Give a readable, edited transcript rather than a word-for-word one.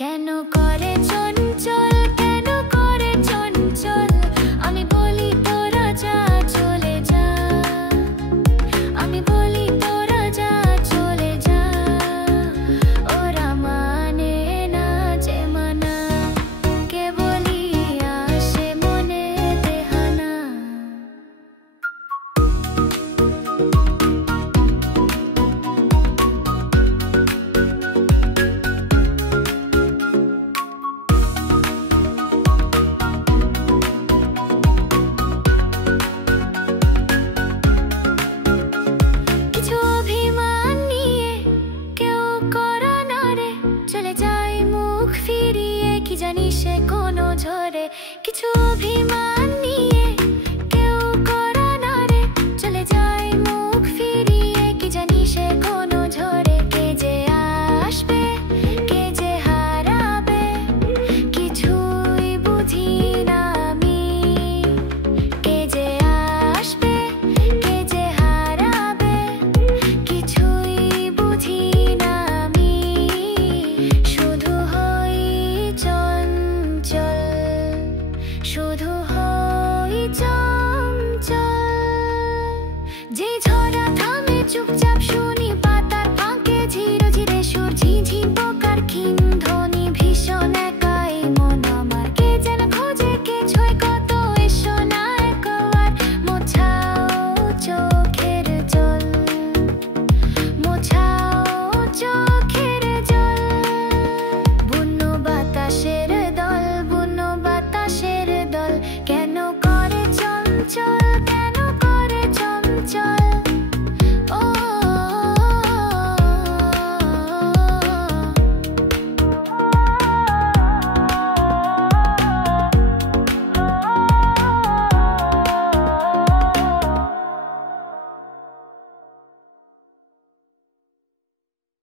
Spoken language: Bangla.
কেন করে চঞ্চল, কেন করে চঞ্চল? আমি বলি তোরা যা চলে যা, আমি বলি তোরা যা চলে যা। ওরা মানে না যে মানা, কেবলই আসে মনে দেহানা। জানি সে কোনো ঝরে কিছু অভিমান নিয়ে কেউ করা না রে, চলে যায় মুখ ফিরিয়ে। কি জানি সে কোনো ঝরে, কে যে আসবে কে যে হারাবে কিছুই বুঝি না আমি। কে যে আসবে কে যে হারাবে কিছুই বুঝি না আমি। শুধু হই শুধু হই চঞ্চল, যে ঝরা থামে চুপচাপ শুনি।